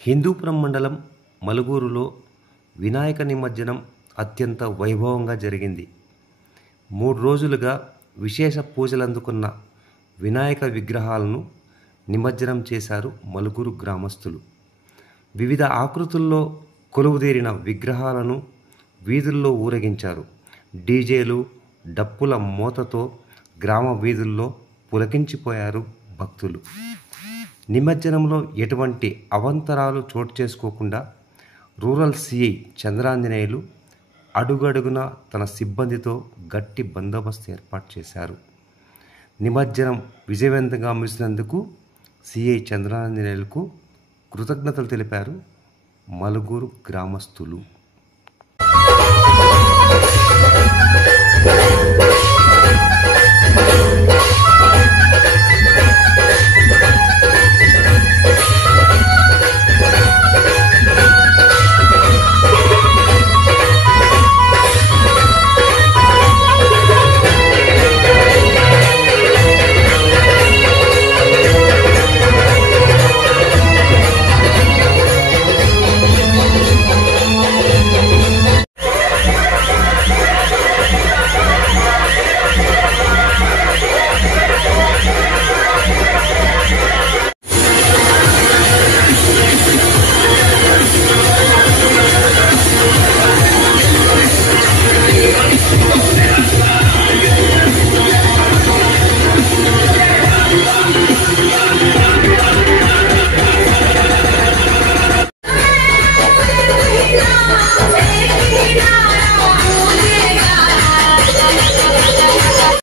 హిందూపురం మండలం మలుగూరులో వినాయక నిమజ్జనం అత్యంత వైభవంగా జరిగింది. 3 రోజులుగా విశేష పూజలందుకున్న వినాయక విగ్రహాలను నిమజ్జనం చేశారు మలుగూరు గ్రామస్తులు. వివిధ ఆకృతుల్లో కొలువుదీరిన విగ్రహాలను వీధుల్లో ఊరేగించారు. డీజేలు, డప్పుల మోతతో గ్రామ వీధుల్లో పులకించిపోయారు భక్తులు. నిమజ్జనంలో ఎటువంటి అవాంతరాలు చోటు చేసుకోకుండా రూరల్ సిఐ చంద్రాంజనేయులు అడుగడుగునా తన సిబ్బందితో గట్టి బందోబస్తు ఏర్పాటు చేశారు. నిమజ్జనం విజయవంతంగా ముగిసినందుకు సిఐ చంద్రాంజనేయులకు కృతజ్ఞతలు తెలిపారు మలుగూరు గ్రామస్తులు.